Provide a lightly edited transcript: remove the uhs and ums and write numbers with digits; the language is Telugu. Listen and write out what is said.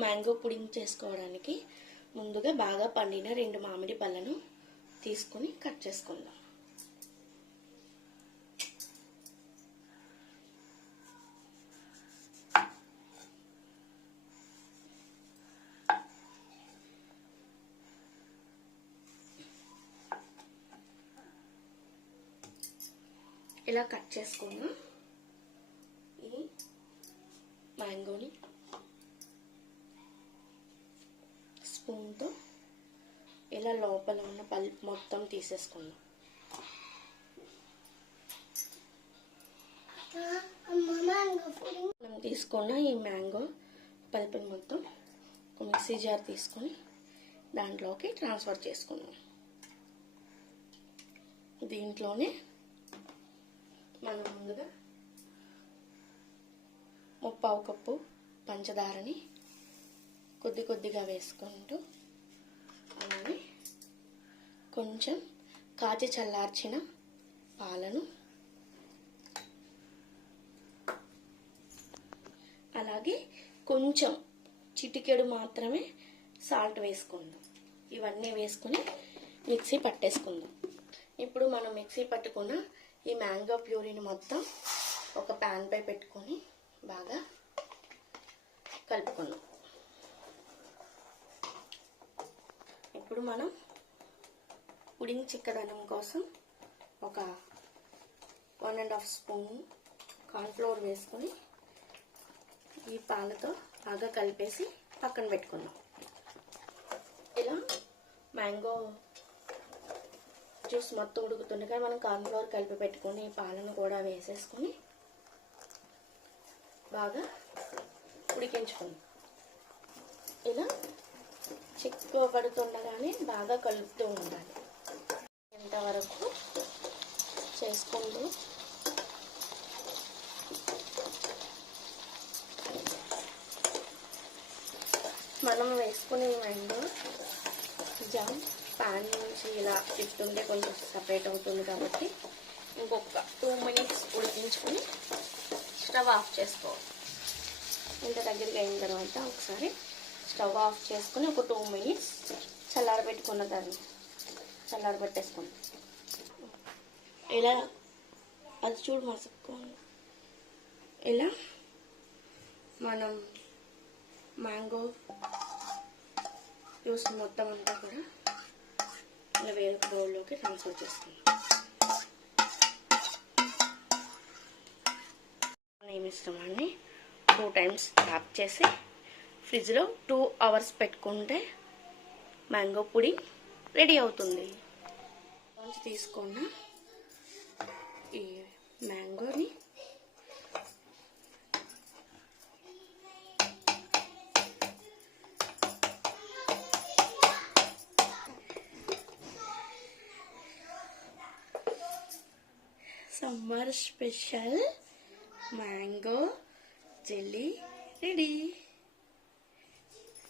మ్యాంగో పుడింగ్ చేసుకోవడానికి ముందుగా బాగా పండిన 2 మామిడి పళ్ళను తీసుకుని కట్ చేసుకుందాం. ఇలా కట్ చేసుకున్న ఈ మ్యాంగోని స్పూన్తో ఇలా లోపల ఉన్న పల్ప్ మొత్తం తీసేసుకుందాం. మనం తీసుకున్న ఈ మ్యాంగో పల్ప్ని మొత్తం ఒక మిక్సీ జార్ తీసుకొని దాంట్లోకి ట్రాన్స్ఫర్ చేసుకుందాం. దీంట్లోనే మనం ముందుగా 1/4 కప్పు పంచదారని కొద్దిగా వేసుకుంటూ, అలానే కొంచెం కాచి చల్లార్చిన పాలను, అలాగే కొంచెం చిటికెడు మాత్రమే సాల్ట్ వేసుకుందాం. ఇవన్నీ వేసుకుని మిక్సీ పట్టేసుకుందాం. ఇప్పుడు మనం మిక్సీ పట్టుకున్న ఈ మ్యాంగో ప్యూరీని మొత్తం ఒక ప్యాన్ పై పెట్టుకొని బాగా కలుపుకుందాం. ఇప్పుడు మనం పుడింగ్ చిక్కదనం కోసం ఒక 1.5 స్పూన్ కార్న్ఫ్లోర్ వేసుకొని ఈ పాలతో బాగా కలిపేసి పక్కన పెట్టుకుందాం. ఇలా మ్యాంగో జ్యూస్ మొత్తం ఉడుకుతుండగా మనం కార్న్ఫ్లోర్ కలిపి పెట్టుకొని పాలను కూడా వేసేసుకొని బాగా ఉడికించుకుందాం. ఇలా చిక్కబడుతుండగానే బాగా కలుపుతూ ఉండాలి. ఇంతవరకు చేసుకుంటూ మనం వేసుకునే మ్యాంగో జామ్ ప్యాన్ నుంచి ఇలా తిప్పుతుంటే కొంచెం సపరేట్ అవుతుంది కాబట్టి ఇంకొక 2 మినిట్స్ ఉడికించుకొని స్టవ్ ఆఫ్ చేసుకోవాలి. ఇంత దగ్గరికి అయిన తర్వాత ఒకసారి స్టవ్ ఆఫ్ చేసుకుని ఒక 2 మినిట్స్ చల్లారబెట్టుకున్న దాన్ని చల్లారబెట్టేసుకుందాం. ఇలా అది చూడు మసుక్కోండి. ఇలా మనం మ్యాంగో జ్యూస్ మొత్తం అంతా కూడా ఇలా వేరే బౌల్లోకి ట్రాన్స్ఫర్ చేసుకుందాం. ఏమిస్తామండి 2 టైమ్స్ ట్యాప్ చేసి ఫ్రిడ్జ్లో 2 అవర్స్ పెట్టుకుంటే మ్యాంగో పుడింగ్ రెడీ అవుతుంది. తీసుకున్న ఈ మ్యాంగోని summer special mango jelly ready.